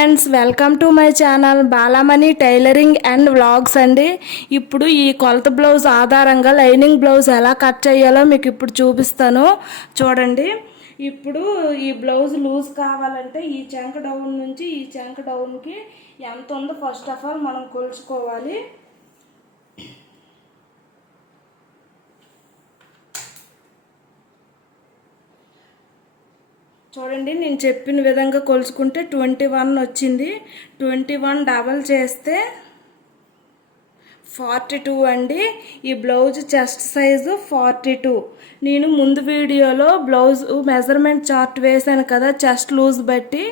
Friends, welcome to my channel Balamani tailoring and vlogs అండి. ఇప్పుడు ఈ కొలత బ్లౌజ్ ఆధారంగా లైనింగ్ బ్లౌజ్ ఎలా కట్ చేయాలో మీకు ఇప్పుడు చూపిస్తాను. చూడండి. ఇప్పుడు ఈ బ్లౌజ్ లూజ్ కావాలంటే ఈ చంక డౌన్ నుంచి ఈ చంక డౌన్కి ఎంత ఉందో ఫస్ట్ ఆఫ్ ఆల్ మనం కొలుచుకోవాలి. చూడండి, నేను చెప్పిన విధంగా కొలుచుకుంటే 21 వచ్చింది. 21 డబల్ చేస్తే 42 అండి. ఈ బ్లౌజ్ చెస్ట్ సైజు 42. నేను ముందు వీడియోలో బ్లౌజ్ మెజర్మెంట్ చార్ట్ వేసాను కదా, చెస్ట్ లూజ్ బట్టి,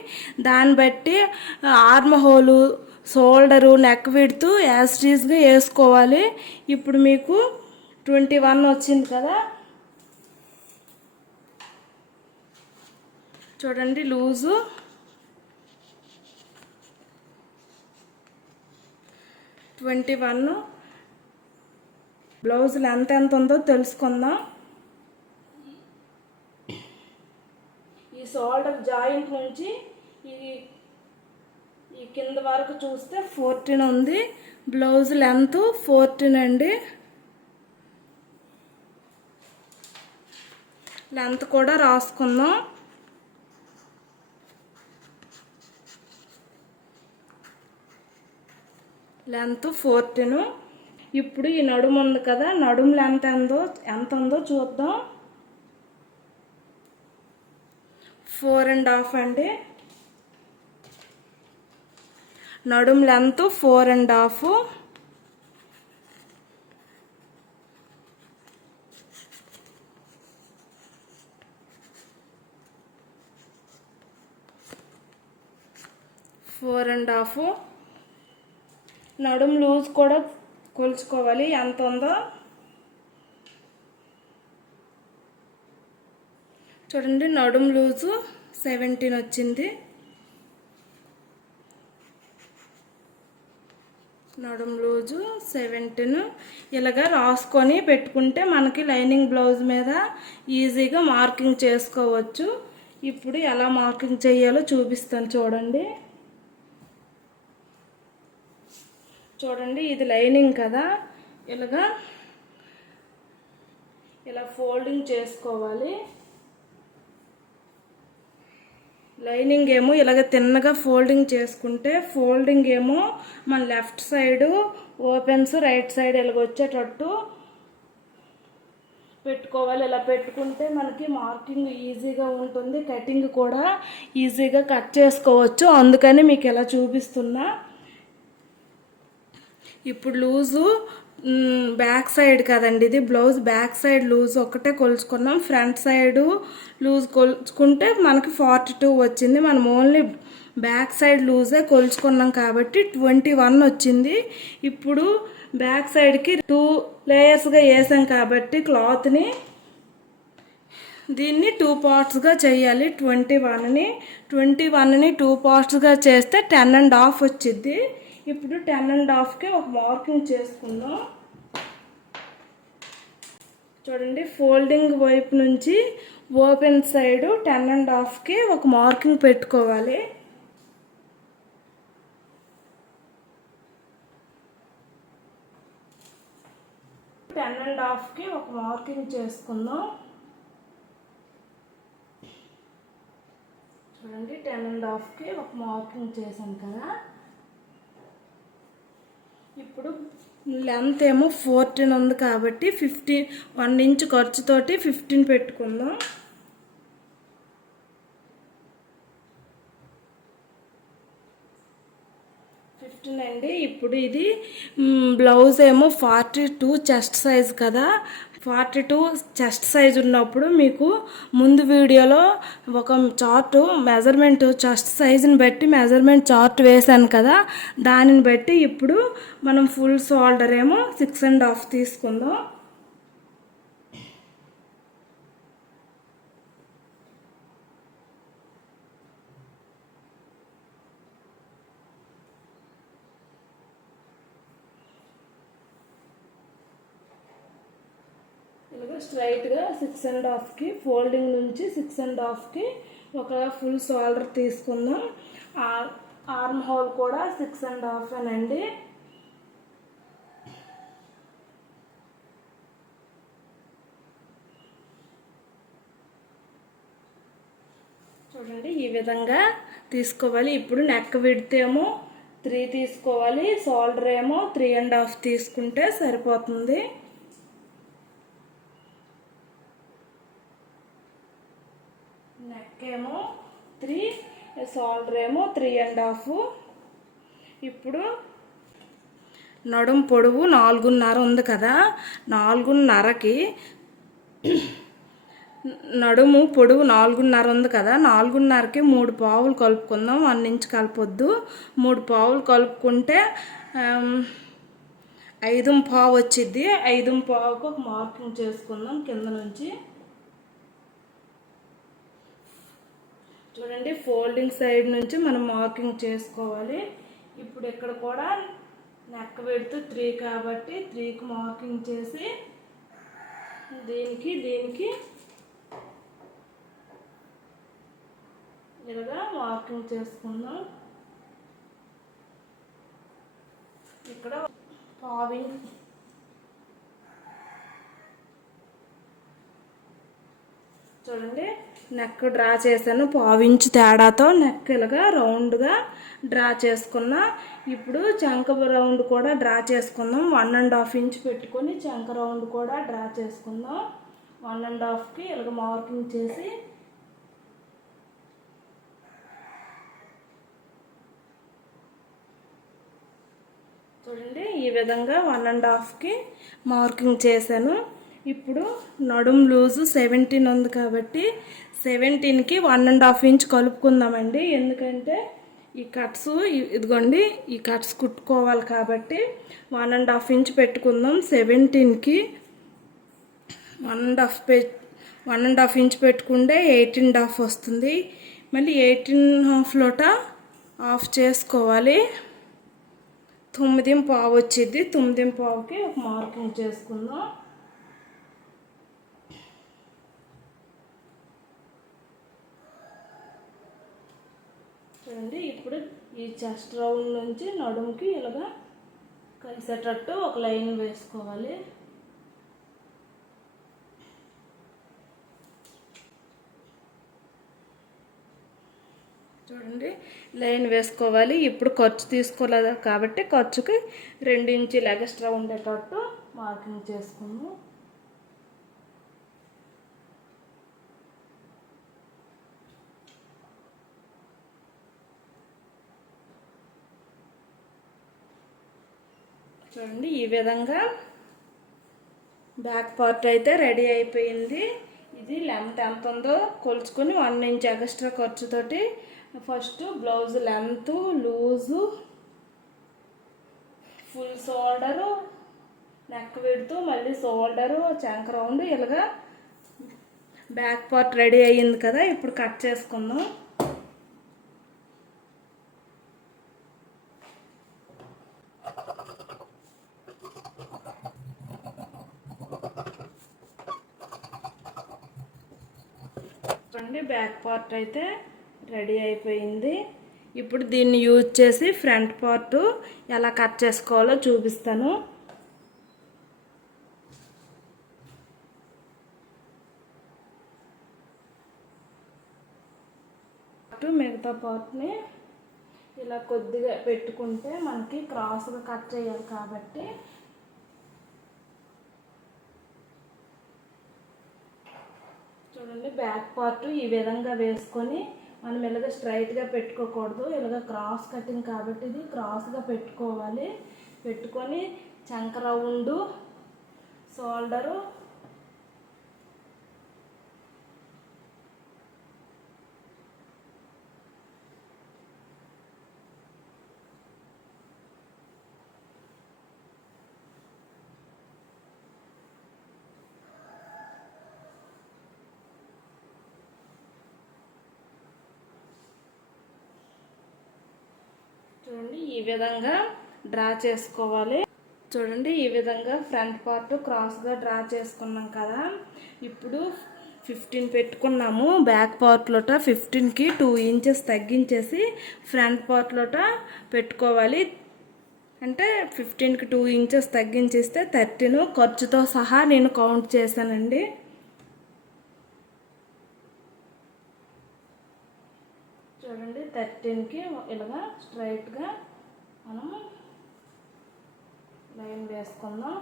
దాన్ని బట్టి arm hole, shoulder, neck width యాస్టీజ్గా వేసుకోవాలి. ఇప్పుడు మీకు 21 వచ్చింది కదా. చూడండి, లూజు 21. బ్లౌజ్ లెంత్ ఎంత ఉందో తెలుసుకుందాం. ఈ షోల్డర్ జాయింట్ నుంచి ఈ కింద వరకు చూస్తే 14 ఉంది. బ్లౌజ్ లెంత్ 14 అండి. లెంత్ కూడా రాసుకుందాం. లెంత్ 14. ఇప్పుడు ఈ నడుము ఉంది కదా, నడుము లెంత్ ఎంత ఉందో చూద్దాం. 4.5 అండి. నడుము లెంత్ 4.5. నడుము లూజ్ కూడా కొలుచుకోవాలి ఎంత ఉందో. చూడండి, నడుము లూజు 17 వచ్చింది. నడుము లూజు 17 ఇలాగా రాసుకొని పెట్టుకుంటే మనకి లైనింగ్ బ్లౌజ్ మీద ఈజీగా మార్కింగ్ చేసుకోవచ్చు. ఇప్పుడు ఎలా మార్కింగ్ చేయాలో చూపిస్తాను. చూడండి, ఇది లైనింగ్ కదా, ఇలా ఫోల్డింగ్ చేసుకోవాలి. లైనింగ్ ఏమో ఇలాగ తిన్నగా ఫోల్డింగ్ చేసుకుంటే, ఫోల్డింగ్ ఏమో మన left side opens, right side ఇలాగ వచ్చేటట్టు పెట్టుకోవాలి. ఇలా పెట్టుకుంటే మనకి మార్కింగ్ ఈజీగా ఉంటుంది, కటింగ్ కూడా ఈజీగా కట్ చేసుకోవచ్చు. అందుకని మీకు ఇలా చూపిస్తున్నా. ఇప్పుడు లూజు బ్యాక్ సైడ్ కదండి, ఇది బ్లౌజ్ బ్యాక్ సైడ్ లూజ్ ఒకటే కొలుచుకున్నాం. ఫ్రంట్ సైడు లూజ్ కొలుచుకుంటే మనకి 42 వచ్చింది. మనం ఓన్లీ బ్యాక్ సైడ్ లూజే కొలుచుకున్నాం కాబట్టి 21 వచ్చింది. ఇప్పుడు బ్యాక్ సైడ్కి 2 లేయర్స్గా వేసాం కాబట్టి క్లాత్ని దీన్ని 2 పార్ట్స్గా చేయాలి. 21ని 2 పార్ట్స్గా చేస్తే 10.5 వచ్చింది. ఇప్పుడు 10.5కి ఒక మార్కింగ్ చేసుకుందాం. చూడండి, ఫోల్డింగ్ వైపు నుంచి ఓపెన్ సైడ్ 10.5కి ఒక మార్కింగ్ పెట్టుకోవాలి. టెన్ అండ్ హాఫ్కి ఒక మార్కింగ్ చేసుకుందాం. చూడండి, 10.5కి ఒక మార్కింగ్ చేశాను కదా. ఇప్పుడు లెంత్ ఏమో 14 ఉంది కాబట్టి 1 ఇంచ్ ఖర్చుతోటి 15 పెట్టుకుందాం. అండి. ఇప్పుడు ఇది బ్లౌజ్ ఏమో 42 చెస్ట్ సైజ్ కదా. 42 చెస్ట్ సైజ్ ఉన్నప్పుడు మీకు ముందు వీడియోలో ఒక చార్ట్ మెజర్మెంట్ చెస్ట్ సైజుని బట్టి మెజర్మెంట్ చార్ట్ వేసాను కదా, దానిని బట్టి ఇప్పుడు మనం ఫుల్ షోల్డర్ ఏమో 6.5 తీసుకుందాం. స్ట్రైట్గా 6.5కి ఫోల్డింగ్ నుంచి 6.5కి ఒక ఫుల్ షోల్డర్ తీసుకుందాం. ఆర్మ్ హోల్ కూడా 6.5 అండి. చూడండి ఈ విధంగా తీసుకోవాలి. ఇప్పుడు నెక్ విడ్త్ ఏమో 3 తీసుకోవాలి, షోల్డర్ ఏమో 3.5 తీసుకుంటే సరిపోతుంది. నెక్ ఏమో 3, షోల్డర్ ఏమో 3.5. ఇప్పుడు నడుం పొడవు 4.5 ఉంది కదా, 4.5కి నడుము పొడవు 4.5 ఉంది కదా, 4.5కి 3 పావులు కలుపుకుందాం. 1 ఇంచ్ కలపొద్దు, 3 పావులు కలుపుకుంటే 5.5 వచ్చింది. 5.5కి ఒక మార్కింగ్ చేసుకుందాం కింద నుంచి. చూడండి ఫోల్డింగ్ సైడ్ నుంచి మనం మార్కింగ్ చేసుకోవాలి. ఇప్పుడు ఇక్కడ కూడా నెక్ విడ్త్ 3 కాబట్టి 3కి మార్కింగ్ చేసి దీనికి ఇలాగా మార్కింగ్ చేసుకుందాం. ఇక్కడ పావింగ్ చూడండి నెక్ డ్రా చేశాను. 1/2 ఇంచ్ తేడాతో నెక్ ఇలాగా రౌండ్గా డ్రా చేసుకున్నా. ఇప్పుడు చంక రౌండ్ కూడా డ్రా చేసుకుందాం. 1.5 ఇంచ్ పెట్టుకొని చంక రౌండ్ కూడా డ్రా చేసుకుందాం. 1.5కి ఇలాగ మార్కింగ్ చేసి చూడండి ఈ విధంగా 1.5కి మార్కింగ్ చేశాను. ఇప్పుడు నడుం లూజు 17 ఉంది కాబట్టి 17కి 1.5 ఇంచ్ కలుపుకుందామండి. ఎందుకంటే ఈ కట్స్ ఇదిగోండి ఈ కట్స్ కుట్టుకోవాలి కాబట్టి 1.5 ఇంచ్ పెట్టుకుందాం. 17కి 1.5 ఇంచ్ పెట్టుకుంటే 18.5 వస్తుంది. మళ్ళీ 18.5లోట ఆఫ్ చేసుకోవాలి. 9.5 వచ్చింది. 9.5కి ఒక మార్కింగ్ చేసుకుందాం. చూడండి ఇప్పుడు ఈ చెస్ట్ రౌండ్ నుంచి నడుముకి ఇలాగా కలిసేటట్టు ఒక లైన్ వేసుకోవాలి. చూడండి లైన్ వేసుకోవాలి. ఇప్పుడు ఖర్చు తీసుకోలేదు కాబట్టి ఖర్చుకి 2 ఇంచులు ఎక్స్ట్రా ఉండేటట్టు మార్కింగ్ చేసుకుందాం. చూడండి ఈ విధంగా బ్యాక్ పార్ట్ అయితే రెడీ అయిపోయింది. ఇది లెంత్ ఎంత ఉందో కొలుచుకొని 1 ఇంచ్ ఎక్స్ట్రా ఖర్చుతోటి first blouse length, loose, full shoulder, neck width, మళ్ళీ షోల్డరు, చంక రౌండ్ ఇలాగా బ్యాక్ పార్ట్ రెడీ అయ్యింది కదా. ఇప్పుడు కట్ చేసుకుందాం. చూడండి బ్యాక్ పార్ట్ అయితే రెడీ అయిపోయింది. ఇప్పుడు దీన్ని యూజ్ చేసి ఫ్రంట్ పార్ట్ ఎలా కట్ చేసుకోవాలో చూపిస్తాను. మిగతా పార్ట్ని ఇలా కొద్దిగా పెట్టుకుంటే మనకి క్రాస్గా కట్ చేయాలి కాబట్టి చూడండి బ్యాక్ పార్ట్ ఈ విధంగా వేసుకొని మనం ఇలాగ స్ట్రైట్గా పెట్టుకోకూడదు. ఇలాగ క్రాస్ కటింగ్ కాబట్టి ఇది క్రాస్గా పెట్టుకోవాలి. పెట్టుకొని చంక రౌండు, షోల్డరు, చూడండి ఈ విధంగా డ్రా చేసుకోవాలి. చూడండి ఈ విధంగా ఫ్రంట్ పార్ట్ క్రాస్గా డ్రా చేసుకున్నాం కదా. ఇప్పుడు 15 పెట్టుకున్నాము. బ్యాక్ పార్ట్లోట 15కి 2 ఇంచెస్ తగ్గించేసి ఫ్రంట్ పార్ట్లోట పెట్టుకోవాలి. అంటే 15కి 2 ఇంచెస్ తగ్గించేస్తే 13 ఖర్చుతో సహా నేను కౌంట్ చేశానండి. చూడండి 13కి ఇలాగా స్ట్రైట్గా మనం లైన్ వేసుకుందాం.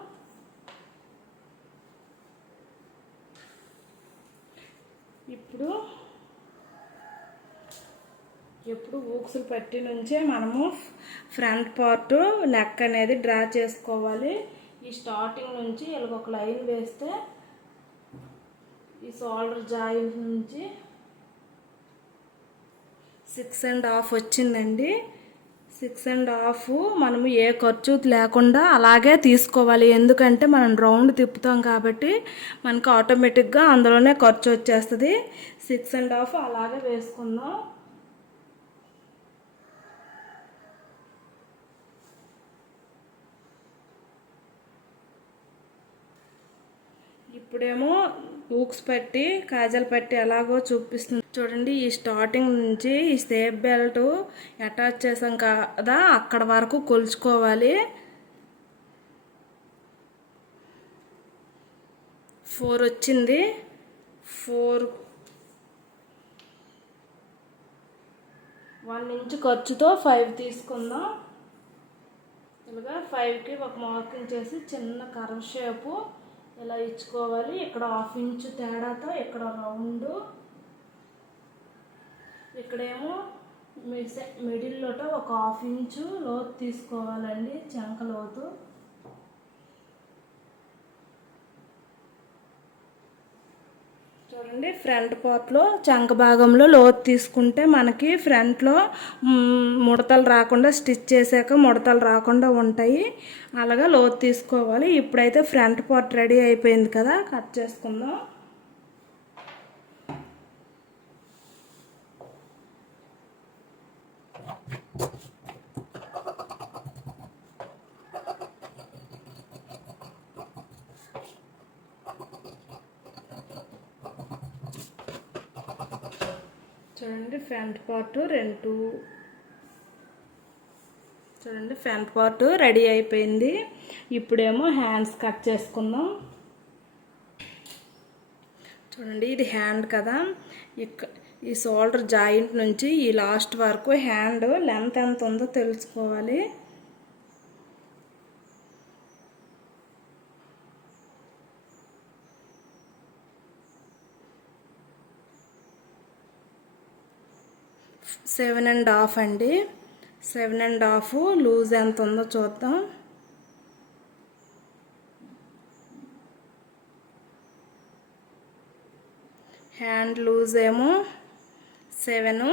ఇప్పుడు ఊక్సులు పట్టి నుంచే మనము ఫ్రంట్ పార్ట్ నెక్ అనేది డ్రా చేసుకోవాలి. ఈ స్టార్టింగ్ నుంచి ఇలాగ ఒక లైన్ వేస్తే ఈ షోల్డర్ జాయింట్ నుంచి 6.5 వచ్చిందండి. 6.5 మనము ఏ ఖర్చు లేకుండా అలాగే తీసుకోవాలి. ఎందుకంటే మనం రౌండ్ తిప్పుతాం కాబట్టి మనకు ఆటోమేటిక్గా అందులోనే ఖర్చు వచ్చేస్తుంది. 6.5 అలాగే వేసుకుందాం. ఇప్పుడేమో హూక్స్ పట్టి కాజల్ పట్టి ఎలాగో చూపిస్తుంది చూడండి. ఈ స్టార్టింగ్ నుంచి ఈ సేఫ్ బెల్ట్ అటాచ్ చేసాం కదా, అక్కడ వరకు కొలుచుకోవాలి. 4 వచ్చింది. 1 ఇంచ్ ఖర్చుతో 5 తీసుకుందాం. ఇలాగా 5కి ఒక మార్కింగ్ చేసి చిన్న కర్వ్ షేపు ఇలా ఇచ్చుకోవాలి. ఇక్కడ 1/2 ఇంచ్ తేడాతో ఇక్కడ రౌండ్, ఇక్కడేమో మిడిల్లోట ఒక 1/2 ఇంచు లోతు తీసుకోవాలండి, చంక లోతు. చూడండి ఫ్రంట్ పార్ట్లో చంక భాగంలో లోతు తీసుకుంటే మనకి ఫ్రంట్లో ముడతలు రాకుండా, స్టిచ్ చేసాక ముడతలు రాకుండా ఉంటాయి. అలాగా లోతు తీసుకోవాలి. ఇప్పుడైతే ఫ్రంట్ పార్ట్ రెడీ అయిపోయింది కదా, కట్ చేసుకుందాం. చూడండి front part front part ready అయిపోయింది. ఇప్పుడేమో హ్యాండ్స్ కట్ చేసుకుందాం. చూడండి ఇది హ్యాండ్ కదా, ఈ షోల్డర్ జాయింట్ నుంచి ఈ లాస్ట్ వరకు హ్యాండ్ లెంత్ ఎంత ఉందో తెలుసుకోవాలి. సెవెన్ అండ్ హాఫ్ అండి. 7.5 లూజ్ ఎంత ఉందో చూద్దాం. హ్యాండ్ లూజ్ ఏమో 7.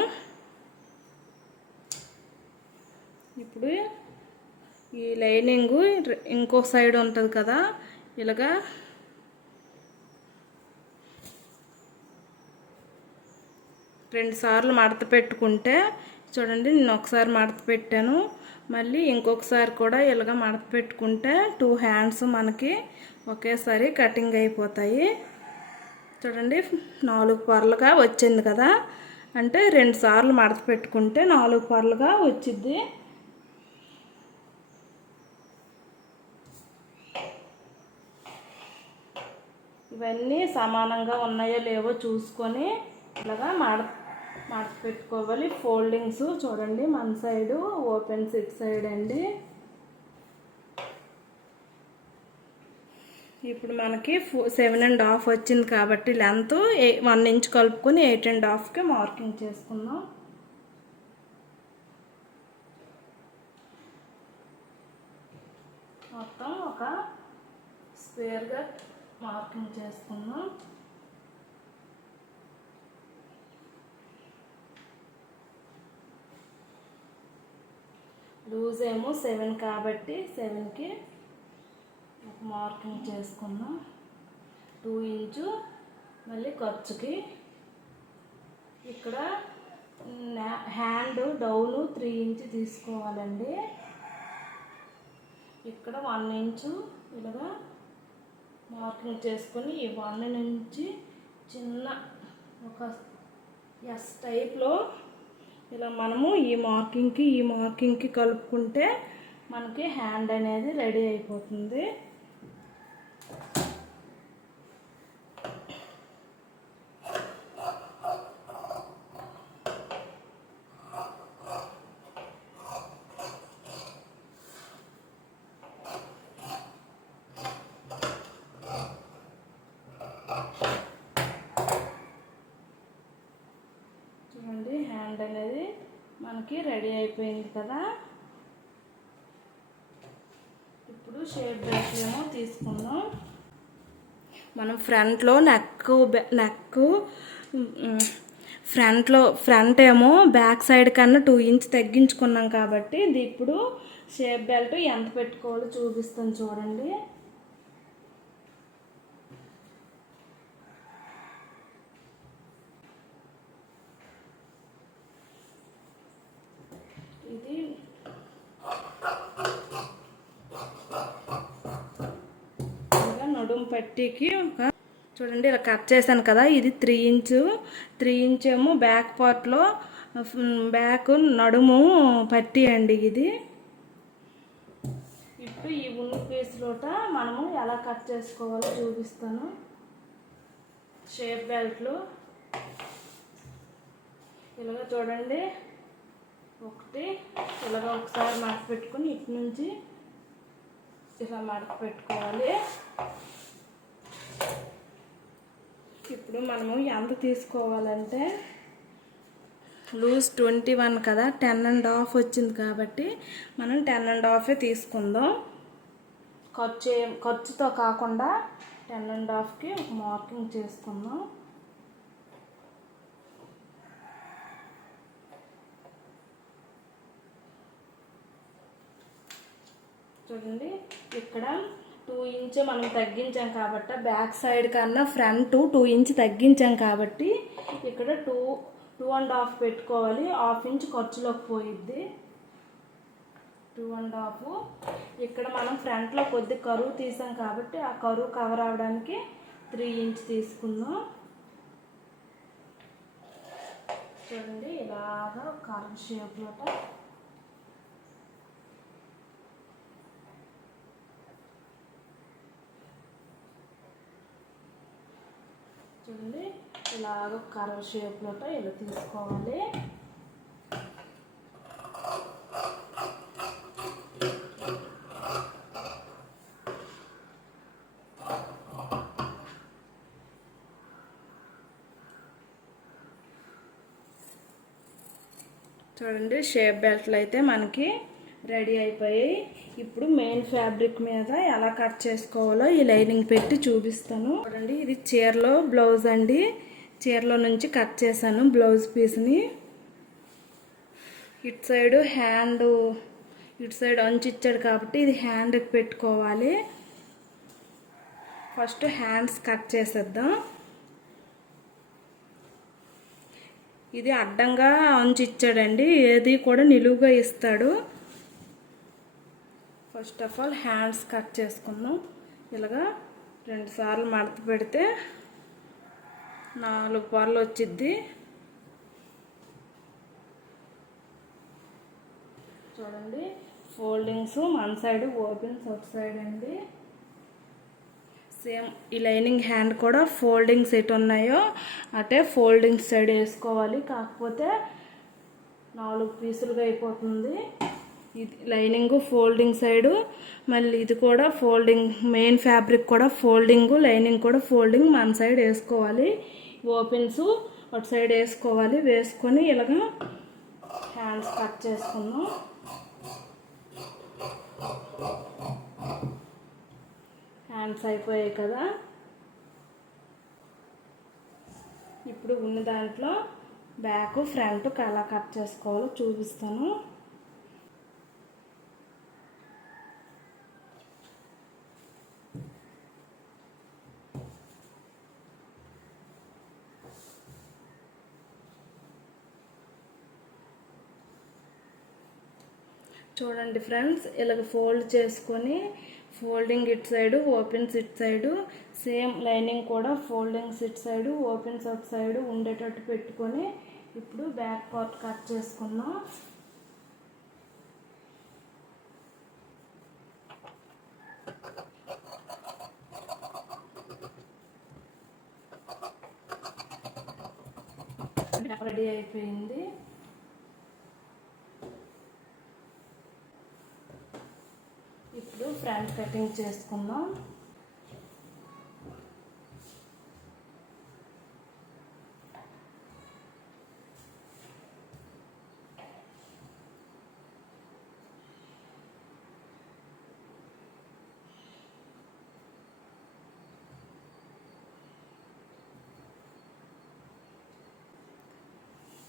ఇప్పుడు ఈ లైనింగ్ ఇంకో సైడ్ ఉంటుంది కదా, ఇలాగా రెండు సార్లు మడత పెట్టుకుంటే, చూడండి నేను ఒకసారి మడత పెట్టాను, మళ్ళీ ఇంకొకసారి కూడా ఇలాగ మడత పెట్టుకుంటే 2 హ్యాండ్స్ మనకి ఒకేసారి కటింగ్ అయిపోతాయి. చూడండి 4 పొరలుగా వచ్చింది కదా, అంటే 2 సార్లు మడత పెట్టుకుంటే 4 పొరలుగా వచ్చింది. ఇవన్నీ సమానంగా ఉన్నాయో లేవో చూసుకొని ఇలాగా మడత పెట్టుకోవాలి. ఫోల్డింగ్స్ చూడండి, మన సైడు ఓపెన్ 6 సైడ్ అండి. ఇప్పుడు మనకి 7.5 వచ్చింది కాబట్టి లెంత్ 1 ఇంచ్ కలుపుకొని 8.5కి మార్కింగ్ చేసుకుందాం. మొత్తం ఒక స్క్వేర్గా మార్కింగ్ చేసుకుందాం. లూజ్ ఏమో 7 కాబట్టి 7కి ఒక మార్కింగ్ చేసుకుందాం. 2 ఇంచు మళ్ళీ ఖర్చుకి. ఇక్కడ హ్యాండ్ డౌను 3 ఇంచు తీసుకోవాలండి. ఇక్కడ 1 ఇంచు ఇలాగా మార్కింగ్ చేసుకొని ఈ 1 నుంచి చిన్న ఒక ఎస్ టైప్లో ఇలా మనము ఈ మార్కింగ్కి కలుపుకుంటే మనకి హ్యాండ్ అనేది రెడీ అయిపోతుంది. చూడండి హ్యాండ్ అనేది మనకి రెడీ అయిపోయింది కదా. ఇప్పుడు షేప్ బెల్ట్ ఏమో తీసుకుందాం. మనం ఫ్రంట్లో ఫ్రంట్ ఏమో బ్యాక్ సైడ్ కన్నా 2 ఇంచ్ తగ్గించుకున్నాం కాబట్టి ఇది ఇప్పుడు షేప్ బెల్ట్ ఎంత పెట్టుకోవాలో చూపిస్తాను చూడండి. ఇది నడుము పట్టీకి చూడండి ఇలా కట్ చేశాను కదా. ఇది 3 ఇంచ్ ఏమో బ్యాక్ పార్ట్లో బ్యాక్ నడుము పట్టీ అండి ఇది. ఇప్పుడు ఈ ఉన్న పీస్లోట మనము ఎలా కట్ చేసుకోవాలో చూపిస్తాను. షేప్ బెల్ట్లు ఇలాగ చూడండి, ఒకటి ఇలాగ ఒకసారి మడత పెట్టుకుని ఇటు నుంచి ఇలా మడత పెట్టుకోవాలి. ఇప్పుడు మనము ఎంత తీసుకోవాలంటే లూజ్ 21 కదా, 10.5 వచ్చింది కాబట్టి మనం 10.5 తీసుకుందాం. ఖర్చుతో కాకుండా 10.5కి ఒక మార్కింగ్ చేసుకుందాం. చూడండి ఇక్కడ 2 ఇంచ్ మనం తగ్గించాం కాబట్టి బ్యాక్ సైడ్ కన్నా ఫ్రంట్ 2 ఇంచ్ తగ్గించాం కాబట్టి ఇక్కడ 2.5 పెట్టుకోవాలి. 1/2 ఇంచ్ ఖర్చులోకి పోయిద్ది. 2.5. ఇక్కడ మనం ఫ్రంట్లో కొద్ది కరువు తీసాం కాబట్టి ఆ కరువు కవర్ అవడానికి 3 ఇంచ్ తీసుకుందాం. చూడండి ఇలాగా కర్వ్ షేప్లో చూడండి ఇలాగ కర్వ్ షేప్లో ఇలా తీసుకోవాలి. చూడండి షేప్ బెల్ట్లు అయితే మనకి రెడీ అయిపోయాయి. ఇప్పుడు మెయిన్ ఫ్యాబ్రిక్ మీద ఎలా కట్ చేసుకోవాలో ఈ లైనింగ్ పెట్టి చూపిస్తాను. చూడండి ఇది చీరలో బ్లౌజ్ అండి. చీరలో నుంచి కట్ చేశాను బ్లౌజ్ పీస్ని. ఇటు సైడ్ హ్యాండ్ ఇటు సైడ్ అంచు ఇచ్చాడు కాబట్టి ఇది హ్యాండ్కి పెట్టుకోవాలి. ఫస్ట్ హ్యాండ్స్ కట్ చేసేద్దాం. ఇది అడ్డంగా అంచు ఇచ్చాడండి, ఏది కూడా నిలువుగా ఇస్తాడు. First of all hands cut చేసుకుందాం. ఇలాగా 2 సార్లు మడత పెడితే 4 పొరలు వచ్చిద్ది. చూడండి ఫోల్డింగ్స్ మన సైడ్, ఓపెన్స్ అవుట్ సైడ్ అండి. సేమ్ ఈ లైనింగ్ హ్యాండ్ కూడా ఫోల్డింగ్స్ ఎటు ఉన్నాయో అటే ఫోల్డింగ్ సైడ్ వేసుకోవాలి. కాకపోతే 4 పీసులుగా అయిపోతుంది. ఇది లైనింగ్ ఫోల్డింగ్ సైడు, మళ్ళీ ఇది కూడా ఫోల్డింగ్, మెయిన్ ఫ్యాబ్రిక్ కూడా ఫోల్డింగ్, లైనింగ్ కూడా ఫోల్డింగ్ మన సైడ్ వేసుకోవాలి. ఓపెన్స్ అటు సైడ్ వేసుకోవాలి. వేసుకొని ఇలాగ హ్యాండ్స్ కట్ చేసుకుందాం. హ్యాండ్స్ అయిపోయాయి కదా. ఇప్పుడు ఉన్న దాంట్లో బ్యాక్ ఫ్రంట్ ఎలా కట్ చేసుకోవాలో చూపిస్తాను. చూడండి ఫ్రెండ్స్, ఇలాగ ఫోల్డ్ చేసుకొని ఫోల్డింగ్ ఇటు సైడు, ఓపెన్స్ ఇటు సైడు, సేమ్ లైనింగ్ కూడా ఫోల్డింగ్స్ ఇటు సైడు, ఓపెన్స్ అటు సైడు ఉండేటట్టు పెట్టుకొని ఇప్పుడు బ్యాక్ పార్ట్ కట్ చేసుకుందాం. రెడీ అయిపోయింది. ఇప్పుడు ఫ్రంట్ కటింగ్ చేసుకుందాం.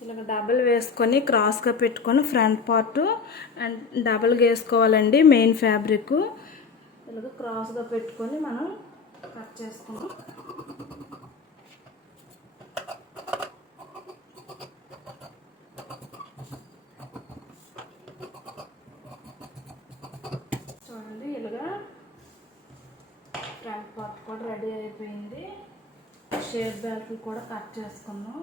ఇలాగ డబల్ వేసుకొని క్రాస్గా పెట్టుకొని ఫ్రంట్ పార్ట్ అండ్ డబల్గా వేసుకోవాలండి. మెయిన్ ఫ్యాబ్రిక్ ఇలాగ క్రాస్గా పెట్టుకొని మనం కట్ చేసుకుందాం. చూడండి ఇలాగా ఫ్రంట్ పార్ట్ కూడా రెడీ అయిపోయింది. షేప్ బెల్ట్ కూడా కట్ చేసుకుందాం.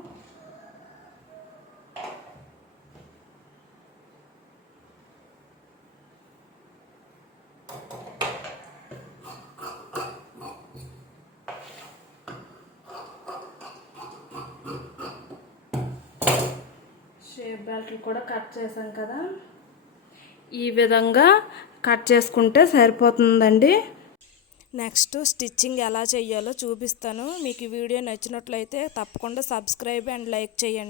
షేప్ బెల్ట్లు కూడా కట్ చేసాం కదా, ఈ విధంగా కట్ చేసుకుంటే సరిపోతుందండి. నెక్స్ట్ స్టిచ్చింగ్ ఎలా చేయాలో చూపిస్తాను. మీకు ఈ వీడియో నచ్చినట్లయితే తప్పకుండా సబ్స్క్రైబ్ అండ్ లైక్ చేయండి.